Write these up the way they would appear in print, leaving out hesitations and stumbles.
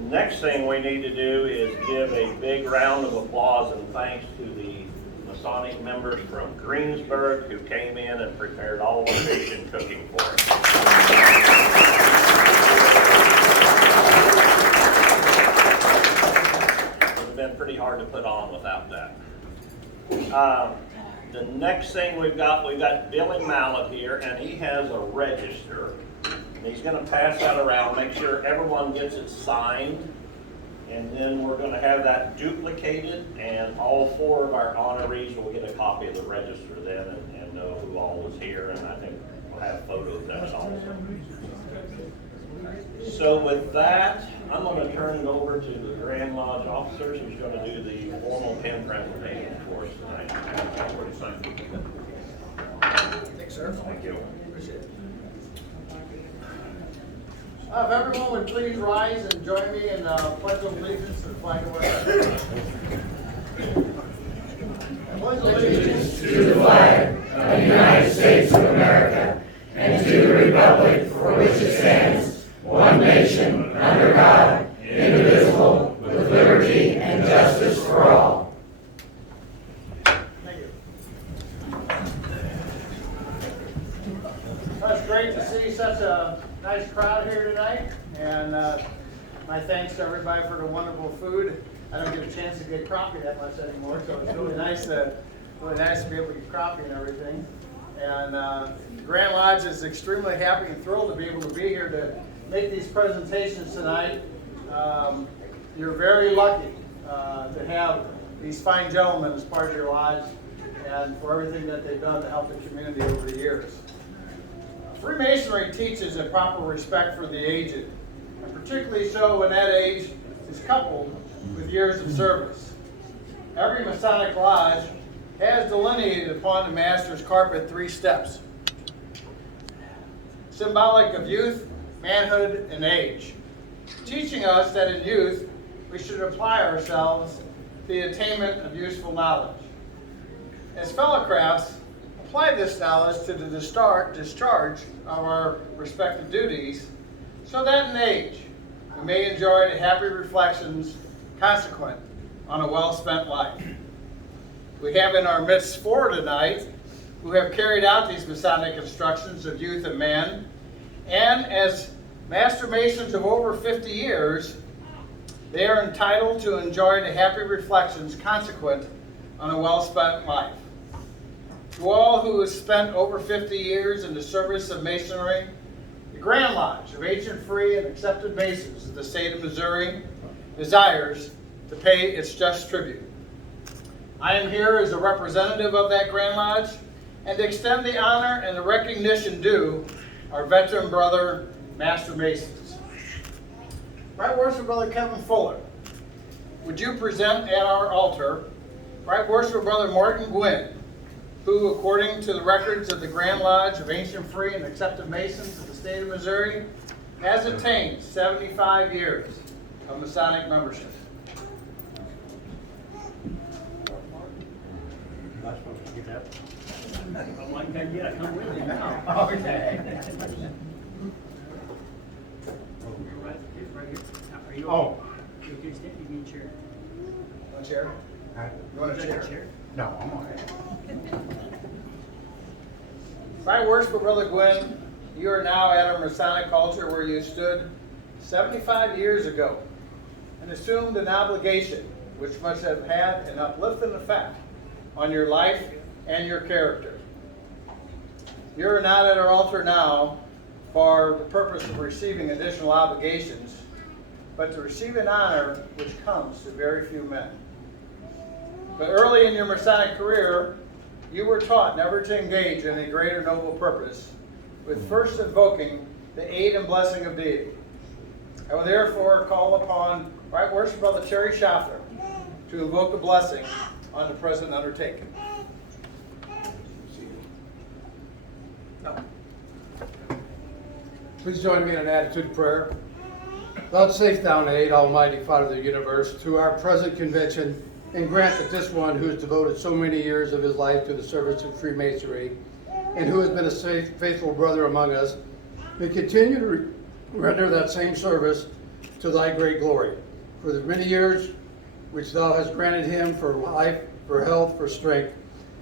The next thing we need to do is give a big round of applause and thanks to the Masonic members from Greensburg who came in and prepared all the fish and cooking for us. It would have been pretty hard to put on without that. The next thing we've got Billy Mallet here, and he has a register. And he's going to pass that around, make sure everyone gets it signed, and then we're going to have that duplicated, and all 4 of our honorees will get a copy of the register then and know who all was here, and I think we'll have photos of that also. So with that, I'm going to turn it over to the Grand Lodge officers who's going to do the formal pin presentation for us tonight. Thanks, sir. Thank you. Appreciate it. If everyone would please rise and join me in Pledge of Allegiance to the flag of America. Pledge Allegiance to the flag of the United States of America and to the republic for which it stands, one nation, under God, indivisible, with liberty and justice for all. Thank you. It's great to see such a nice crowd here tonight, and my thanks to everybody for the wonderful food. I don't get a chance to get crappie that much anymore, so it's really nice to be able to get crappie and everything. And Grand Lodge is extremely happy and thrilled to be able to be here to make these presentations tonight. You're very lucky to have these fine gentlemen as part of your lodge and for everything that they've done to help the community over the years. Freemasonry teaches a proper respect for the aged, and particularly so when that age is coupled with years of service. Every Masonic lodge has delineated upon the Master's carpet 3 steps, symbolic of youth, manhood, and age, teaching us that in youth we should apply ourselves to the attainment of useful knowledge. As fellowcrafts, apply this knowledge to the discharge of our respective duties, so that in age we may enjoy the happy reflections consequent on a well-spent life. We have in our midst 4 tonight who have carried out these Masonic instructions of youth and man, and as Master Masons of over 50 years, they are entitled to enjoy the happy reflections consequent on a well-spent life. To all who have spent over 50 years in the service of Masonry, the Grand Lodge of Ancient, Free, and Accepted Masons of the state of Missouri desires to pay its just tribute. I am here as a representative of that Grand Lodge and to extend the honor and the recognition due our veteran brother, Master Masons. Right Worshipful Brother Kevin Fuller, would you present at our altar Right Worshipful Brother Martin Gwynn, who, according to the records of the Grand Lodge of Ancient, Free, and Accepted Masons of the state of Missouri, has attained 75 years of Masonic membership. Am I supposed to get that? I'm like that yet. Come with me now. Okay. Right here. Are you? Oh. You can stand. You need a chair. Want a chair? You want a chair? No, I'm all right. Right Worshipful Brother Gwynn, you are now at our Masonic altar where you stood 75 years ago and assumed an obligation which must have had an uplifting effect on your life and your character. You are not at our altar now for the purpose of receiving additional obligations, but to receive an honor which comes to very few men. But early in your Masonic career, you were taught never to engage in a greater noble purpose, with first invoking the aid and blessing of deity. I will therefore call upon Right Worshipful Brother Terry Schaffner to invoke a blessing on the present undertaking. Please join me in an attitude of prayer. Vouchsafe thou and aid, Almighty Father of the universe, to our present convention, and grant that this one who has devoted so many years of his life to the service of Freemasonry, and who has been a faithful brother among us, may continue to render that same service to thy great glory. For the many years which thou hast granted him for life, for health, for strength,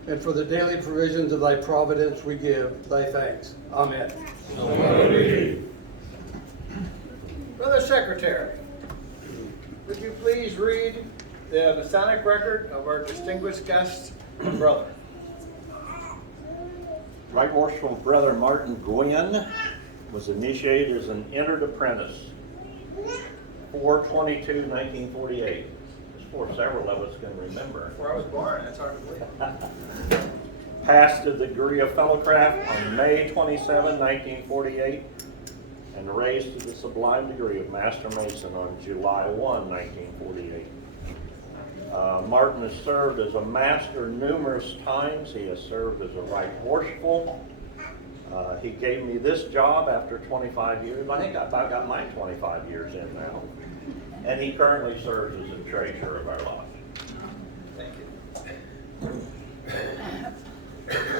and for the daily provisions of thy providence we give thy thanks. Amen. Brother Secretary, would you please read the Masonic record of our distinguished guest and brother? Right Worshipful Brother Martin Gwynn was initiated as an entered apprentice 4/22/1948. Before several of us can remember. Before I was born, that's hard to believe. Passed the degree of Fellowcraft on May 27, 1948, and raised to the sublime degree of Master Mason on July 1, 1948. Martin has served as a master numerous times. He has served as a Right Worshipful. He gave me this job after 25 years. I think I about got my 25 years in now. And he currently serves as the treasurer of our lodge. Thank you.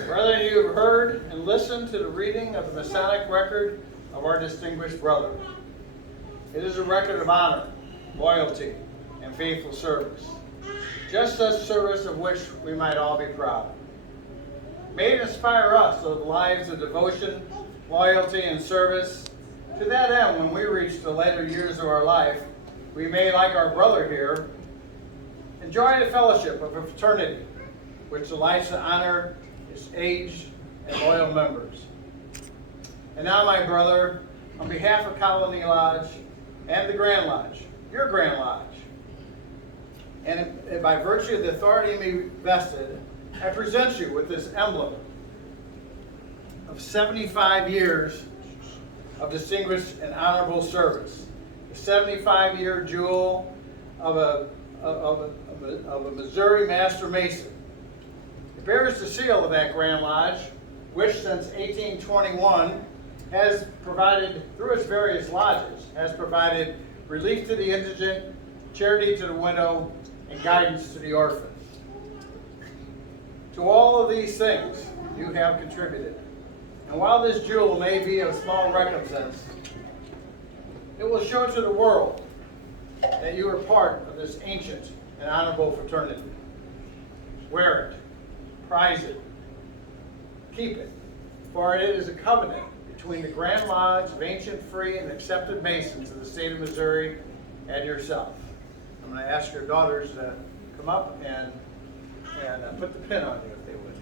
Brethren, you have heard and listened to the reading of the Masonic record of our distinguished brother. It is a record of honor, loyalty, and faithful service. Just such service of which we might all be proud. May it inspire us to lives of devotion, loyalty, and service. To that end, when we reach the later years of our life, we may, like our brother here, enjoy the fellowship of a fraternity which delights to honor its aged and loyal members. And now, my brother, on behalf of Colony Lodge and the Grand Lodge, your Grand Lodge, and by virtue of the authority in me vested, I present you with this emblem of 75 years of distinguished and honorable service. The 75-year jewel of a Missouri Master Mason. It bears the seal of that Grand Lodge, which since 1821 has provided, through its various lodges, has provided relief to the indigent, charity to the widow, and guidance to the orphans. To all of these things you have contributed. And while this jewel may be of small recompense, it will show to the world that you are part of this ancient and honorable fraternity. Wear it, prize it, keep it, for it is a covenant between the Grand Lodge of ancient, free, and accepted Masons of the state of Missouri and yourself. I'm going to ask your daughters to come up and put the pin on you if they would.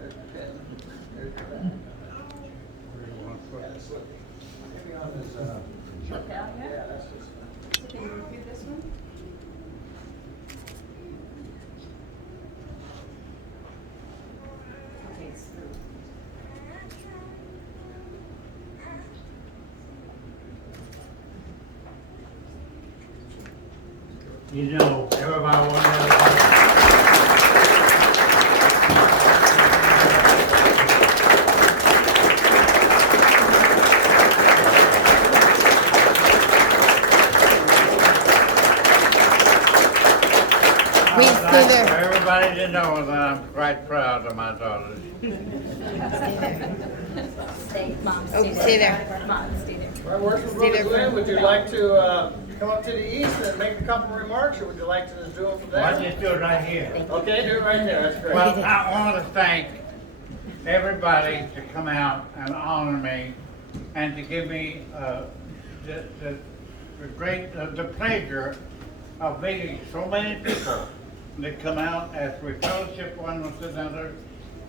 There's the pin. There's the pin. Yeah, it's slipping. Maybe on this, yeah, that's just. So can you review this one? Okay, it's through. You know, everybody wants to Stay there. For everybody to know that I'm quite proud of my daughters. Stay, Mom, Oh, stay there. Mom, stay there. Right, Worshipful Stay Brother there for- Glenn, would you like to come up to the east and make a couple remarks, or would you like to just do it from Why don't there? you do it right here? Okay, do it right there, that's great. Well, I want to thank everybody to come out and honor me and to give me the pleasure of meeting so many people that come out as we fellowship one with another,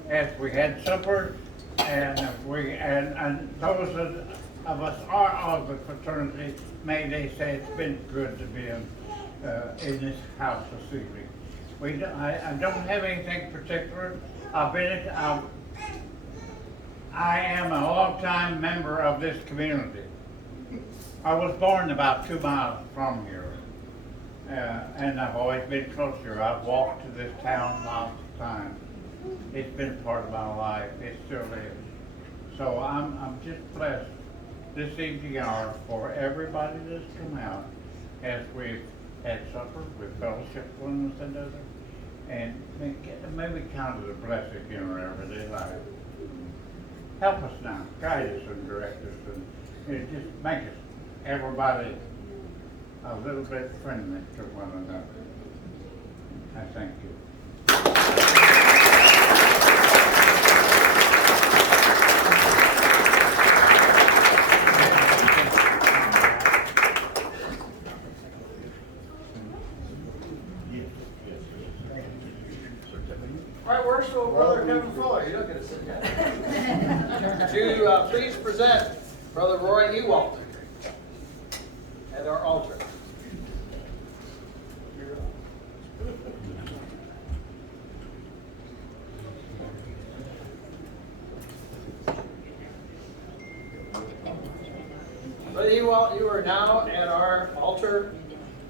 as we had supper, and and those of us are of the fraternity, may they say it's been good to be in this house this evening. I don't have anything particular. I am a long-time member of this community. I was born about 2 miles from here, and I've always been close here. I've walked to this town lots of times. It's been part of my life. It still is. So I'm just blessed this evening hour for everybody that's come out as we've had supper, we've fellowshiped one with another, and maybe count it a blessing in our everyday life. help us now, guide us and direct us, and it just make us, everybody, a little bit friendly to one another. I thank you. All right, works for Brother Kevin Fuller. You don't get to sit yet. To please present Brother Roy Ewald at our altar. Brother Ewald, you are now at our altar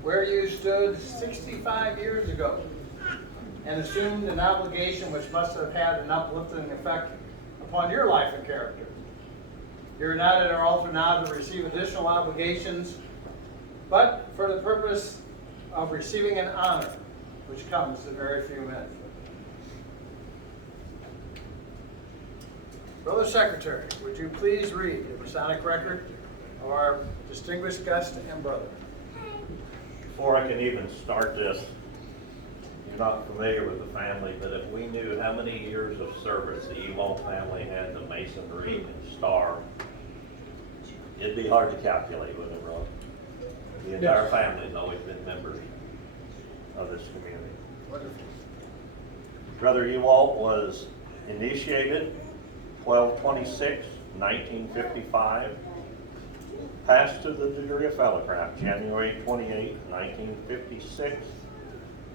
where you stood 65 years ago and assumed an obligation which must have had an uplifting effect upon your life and character. You're not at our altar now to receive additional obligations, but for the purpose of receiving an honor, which comes in very few minutes. Brother Secretary, would you please read the Masonic record of our distinguished guest and brother? Before I can even start this, you're not familiar with the family, but if we knew how many years of service the Ewald family had to Masonry and Star, it'd be hard to calculate, wouldn't it, Rob? The entire family's always been members of this community. Wonderful. Brother Ewald was initiated 12/26/1955, passed to the degree of fellowcraft January 28, 1956,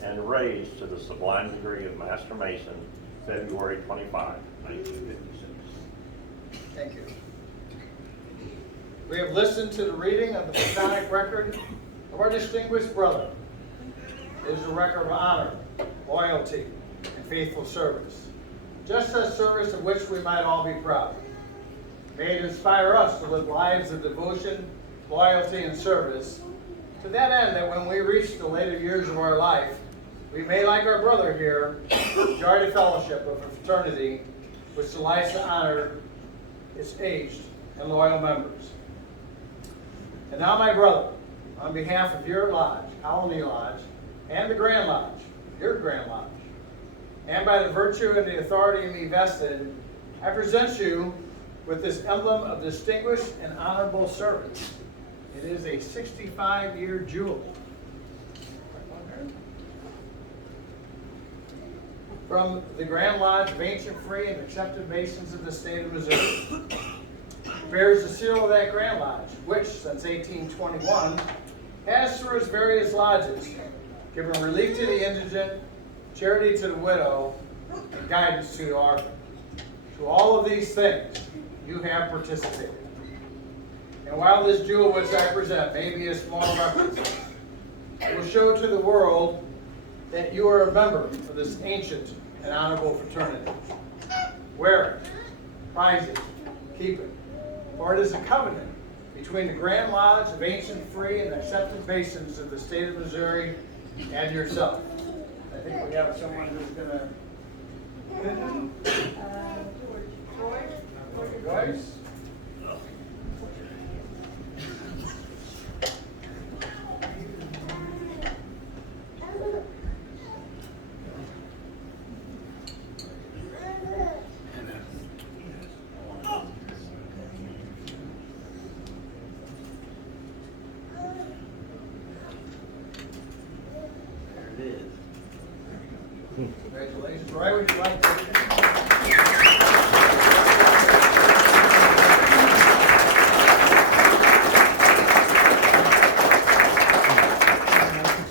and raised to the sublime degree of Master Mason February 25, 1956. Thank you. We have listened to the reading of the Masonic record of our distinguished brother. It is a record of honor, loyalty, and faithful service. Just as service of which we might all be proud. May it inspire us to live lives of devotion, loyalty, and service, to that end that when we reach the later years of our life, we may, like our brother here, enjoy the fellowship of a fraternity which delights to honor its aged and loyal members. And now, my brother, on behalf of your lodge, Colony Lodge, and the Grand Lodge, your Grand Lodge, and by the virtue and the authority in me vested, I present you with this emblem of distinguished and honorable service. It is a 65-year jewel. From the Grand Lodge of Ancient Free and Accepted Masons of the state of Missouri. Bears the seal of that Grand Lodge, which, since 1821, has through its various lodges given relief to the indigent, charity to the widow, and guidance to the orphan. To all of these things, you have participated. And while this jewel which I present may be a small reference, it will show to the world that you are a member of this ancient and honorable fraternity. Wear it, prize it, keep it, for it is a covenant between the Grand Lodge of Ancient Free and Accepted Masons of the state of Missouri and yourself. I think we have someone who's going to... Joyce? Congratulations. Roy, would you like to?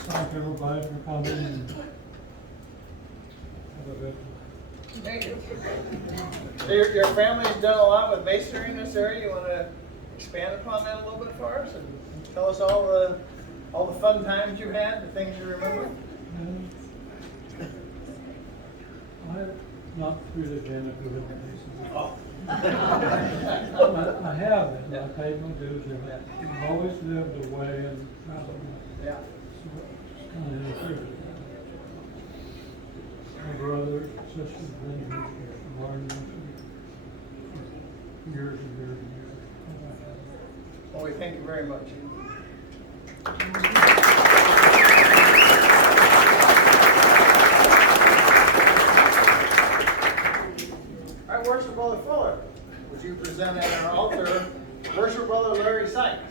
Thank everybody for coming and have a good Thank you. So your family's done a lot with masonry in this area. You want to expand upon that a little bit for us and tell us all the fun times you had, the things you remember? I'm not really been a good Mason. Oh. I have been. I paid my dues and I've always lived away and traveled. Yeah. So it's kind of interfered. My brother, sisters, been here from our nation. years and years and years. Well, we thank you very much. All right, Worship Brother Fuller, would you present at our altar Worship Brother Larry Sykes?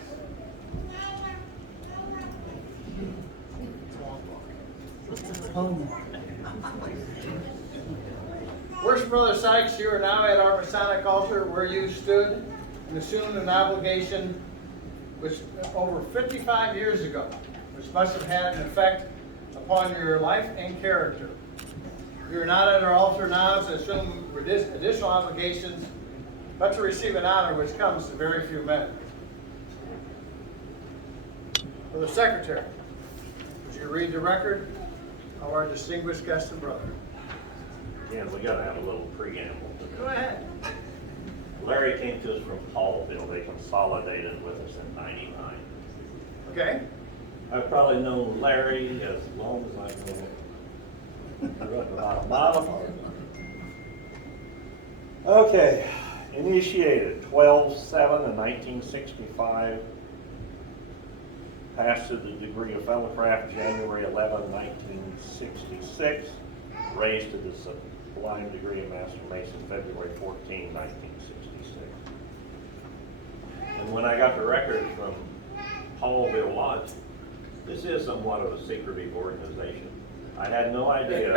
Worship Brother Sykes, you are now at our Masonic altar where you stood and assumed an obligation which over 55 years ago, which must have had an effect upon your life and character. You are not at our altar now to assume additional obligations, but to receive an honor which comes to very few men. For the Secretary, would you read the record of our distinguished guest and brother? Again, we gotta have a little preamble. Go ahead. Larry came to us from Paulville. They consolidated with us in '99. Okay. I've probably known Larry as long as I've known him. About a mile apart. Okay, initiated 12/7 of 1965. Passed to the degree of Fellowcraft January 11, 1966. Raised to the sublime degree of Master Mason February 14, 1966. And when I got the records from Paulville Lodge, this is somewhat of a secretive organization. I had no idea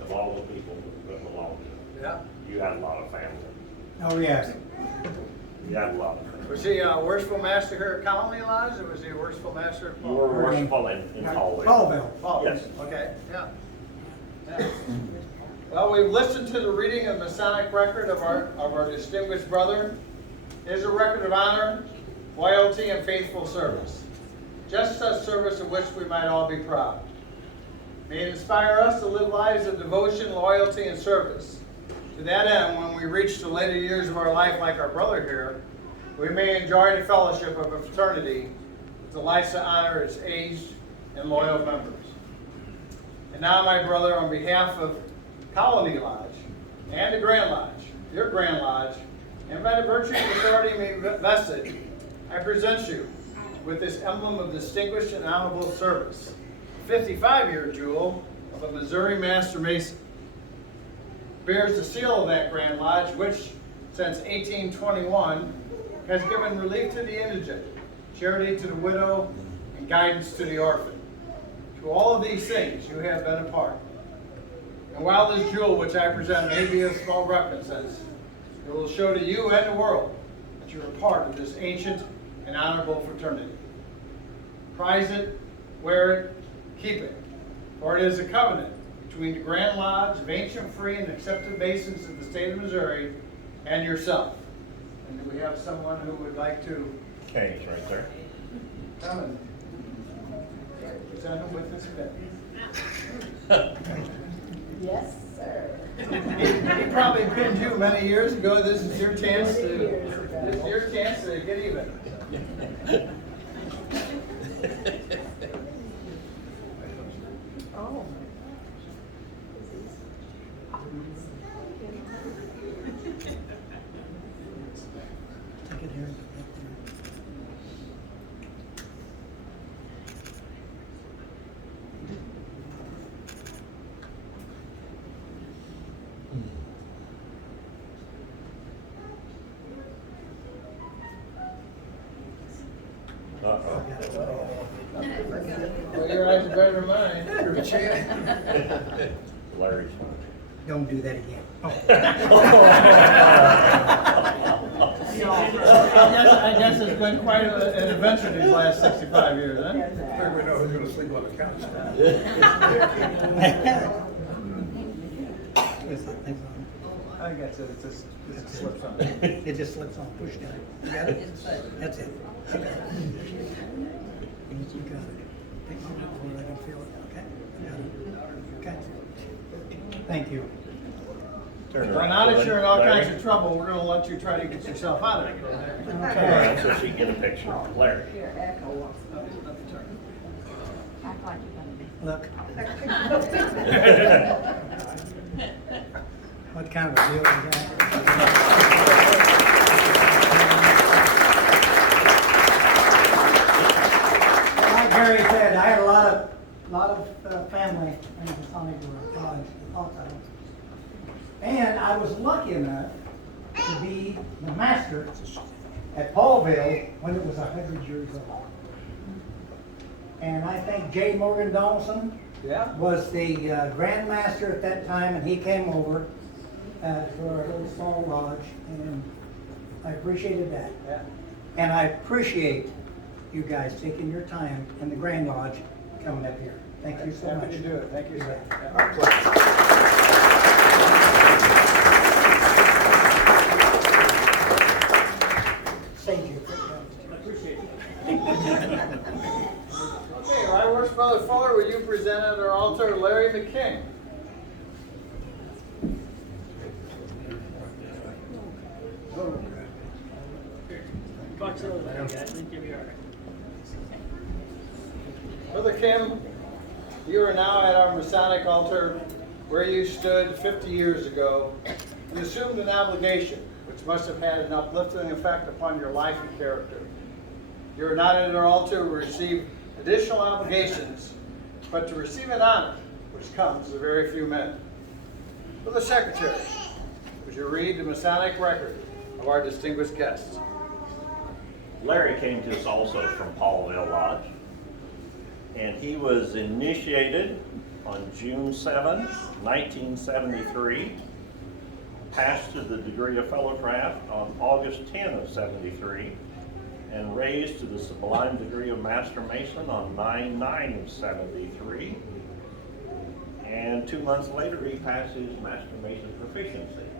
of all the people that belonged to it. Yeah. You had a lot of family. Oh, yes. You had a lot of family. Was he a worshipful master here at Colony Lodge, or was he a worshipful master at You were worshipful in Paulville. Oh, Yes. okay, yeah. Yeah. Well, we've listened to the reading of the Masonic record of our distinguished brother. It is a record of honor, loyalty, and faithful service. Just such service of which we might all be proud. May it inspire us to live lives of devotion, loyalty, and service. To that end, when we reach the later years of our life like our brother here, we may enjoy the fellowship of a fraternity that delights to honor its aged and loyal members. And now, my brother, on behalf of Colony Lodge and the Grand Lodge, your Grand Lodge, and by the virtue of authority me vested, I present you with this emblem of distinguished and honorable service, the 55-year jewel of a Missouri Master Mason. Bears the seal of that Grand Lodge, which, since 1821, has given relief to the indigent, charity to the widow, and guidance to the orphan. To all of these things you have been a part. And while this jewel which I present may be of small recompense, it will show to you and the world that you are part of this ancient and honorable fraternity. Prize it, wear it, keep it, for it is a covenant between the Grand Lodge of ancient, free, and accepted Masons of the state of Missouri and yourself. And do we have someone who would like to Okay, he's right there. come and present him with this event? Yes, sir. He probably pinned you many years ago. This is your chance to get even. Oh. Well, your eyes are better than mine. Larry's fine. Don't do that again. I guess it's been quite an adventure these last 65 years, huh? We know who's gonna sleep on the couch. I guess it just slips on. It just slips on, push down. You got it? That's it. You got it. You got it. Take my note for it, I can feel it, okay? You got it. Okay. Thank you. Well, now that you're in all kinds of trouble, we're gonna let you try to get yourself out of it. Okay. So she can get a picture of Larry. Here, Echo wants to act like you're gonna be. Look. What kind of a deal is that? was lucky enough to be the master at Paulville when it was 100 years old. And I think J. Morgan Donaldson Yeah? was the Grand Master at that time, and he came over for a little small lodge, and I appreciated that. Yeah. And I appreciate you guys taking your time in the Grand Lodge coming up here. Thank you so much. Happy to do it. Thank you, sir. Yeah. Our pleasure. Thank you. I appreciate it. Okay, my worst brother Fuller, will you present at our altar Larry McKing? Talk to you later, guys. Thank you. Brother Kim, you are now at our Masonic altar where you stood 50 years ago and assumed an obligation which must have had an uplifting effect upon your life and character. You are not at our altar to receive additional obligations, but to receive an honor which comes to very few men. For the Secretary, would you read the Masonic record of our distinguished guests? Larry came to us also from Paulville Lodge, and he was initiated on June 7, 1973, passed to the degree of fellowcraft on August 10 of 73, and raised to the sublime degree of Master Mason on 9/9 of 73. And 2 months later, he passed his Master Mason proficiency.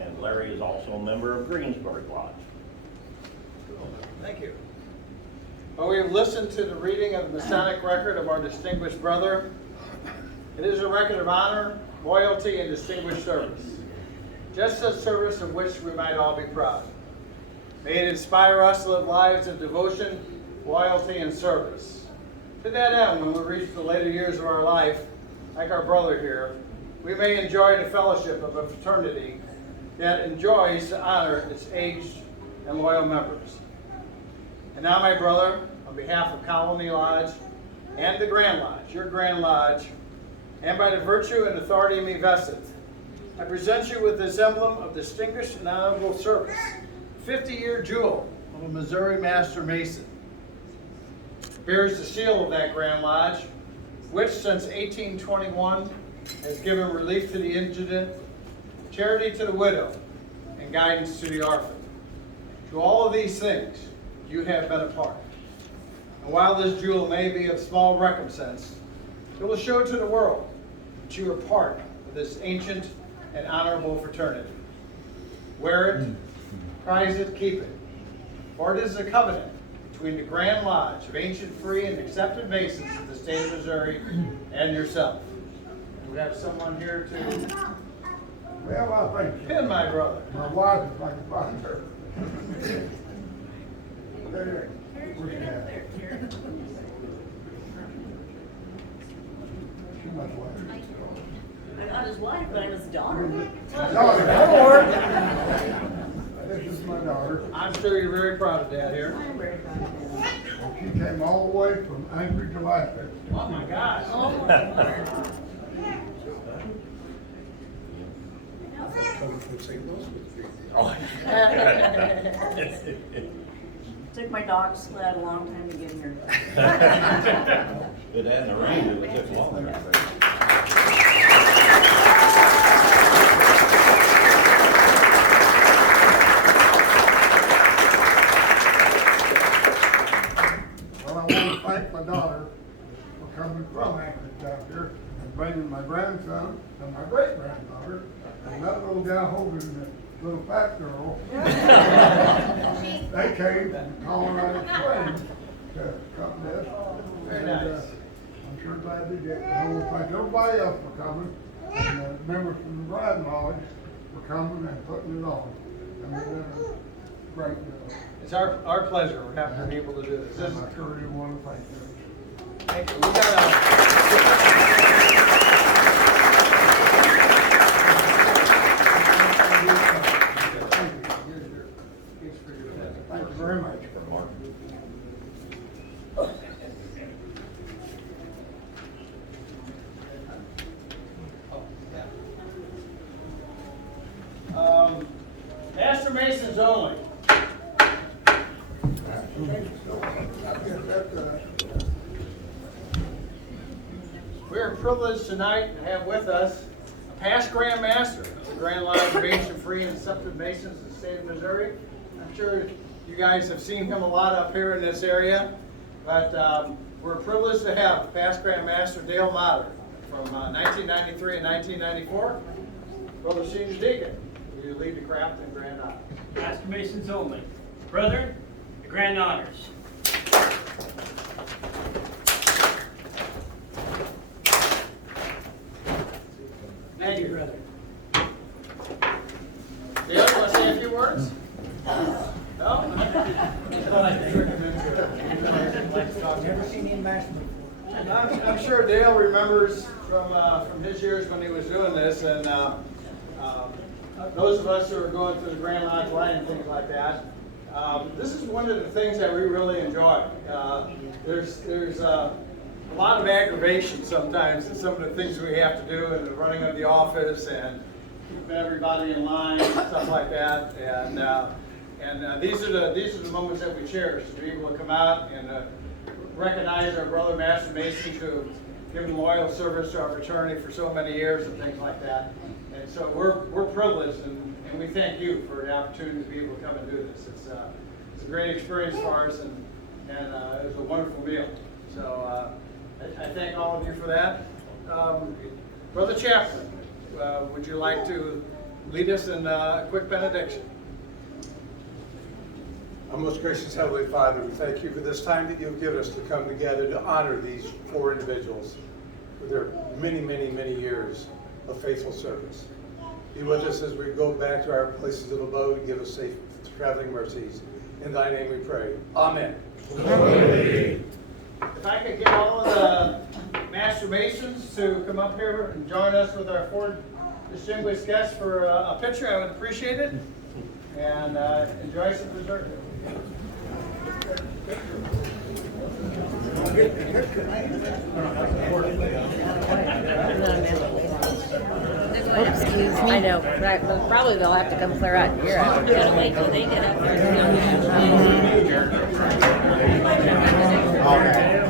And Larry is also a member of Greensburg Lodge. Thank you. Well, we have listened to the reading of the Masonic record of our distinguished brother. It is a record of honor, loyalty, and distinguished service. Just such service of which we might all be proud. May it inspire us to live lives of devotion, loyalty, and service. To that end, when we reach the later years of our life, like our brother here, we may enjoy the fellowship of a fraternity that enjoys to honor its aged and loyal members. And now, my brother, on behalf of Colony Lodge and the Grand Lodge, your Grand Lodge, and by the virtue and authority in me vested, I present you with this emblem of distinguished and honorable service, 50-year jewel of a Missouri Master Mason. It bears the seal of that Grand Lodge, which since 1821 has given relief to the indigent, charity to the widow, and guidance to the orphan. To all of these things, you have been a part. And while this jewel may be of small recompense, it will show to the world that you are part of this ancient and honorable fraternity. Wear it, prize it, keep it, for it is a covenant between the Grand Lodge of ancient, free, and accepted Masons of the state of Missouri and yourself. Do we have someone here to Well, I think pin my brother? my wife, if I can find her. There. Where's she at? She must have. I'm not his wife, but I'm his daughter. Daughter. This is my daughter. I'm sure you're very proud of Dad here. I'm very proud of him. And she came all the way from Anchorage, Alaska. Oh my gosh. Oh, my Lord. Took my dog sled a long time to get here. It hadn't rained, it would take longer. Well, I want to thank my daughter for coming from Anchorage out here and bringing my grandson and my great-granddaughter and that little gal holding the little fat girl. They came from Colorado Springs to come this. Very And, nice. I'm sure glad they did. I want to thank everybody else for coming and the members from the Grand Lodge for coming and putting it on. And we did a great job. It's our pleasure. We're happy to be able to do this. And I truly want to thank you. Thank you. We got Thank you very much. Master Masons only. We are privileged tonight to have with us a past Grand Master of the Grand Lodge of Ancient Free and Accepted Masons in the state of Missouri. I'm sure you guys have seen him a lot up here in this area, but we're privileged to have past Grand Master Dale Motter from 1993 and 1994. Brother Senior Deacon, will you lead the craft in Grand Honor? Master Masons only. Brethren, the Grand Honors. Thank you, brother. Dale, you want to say a few words? No? I've never seen him master before. I'm sure Dale remembers from his years when he was doing this, and those of us who are going through the Grand Lodge line and things like that, this is one of the things that we really enjoy. There's a lot of aggravation sometimes in some of the things we have to do in the running of the office and keeping everybody in line and stuff like that. And these are the moments that we cherish, to be able to come out and recognize our brother Master Masons who have given loyal service to our fraternity for so many years and things like that. And so we're privileged, and we thank you for the opportunity to be able to come and do this. It's a great experience for us, and it was a wonderful meal. So I thank all of you for that. Brother Chaplain, would you like to lead us in a quick benediction? Our most gracious Heavenly Father, we thank you for this time that you've given us to come together to honor these four individuals for their many, many, many years of faithful service. Be with us as we go back to our places of abode and give us safe traveling mercies. In thy name we pray. Amen. If I could get all of the Master Masons to come up here and join us with our four distinguished guests for a picture, I would appreciate it. And enjoy some dessert. Excuse me. I know, but probably they'll have to come clear out here. Gotta wait till they get up there. Okay.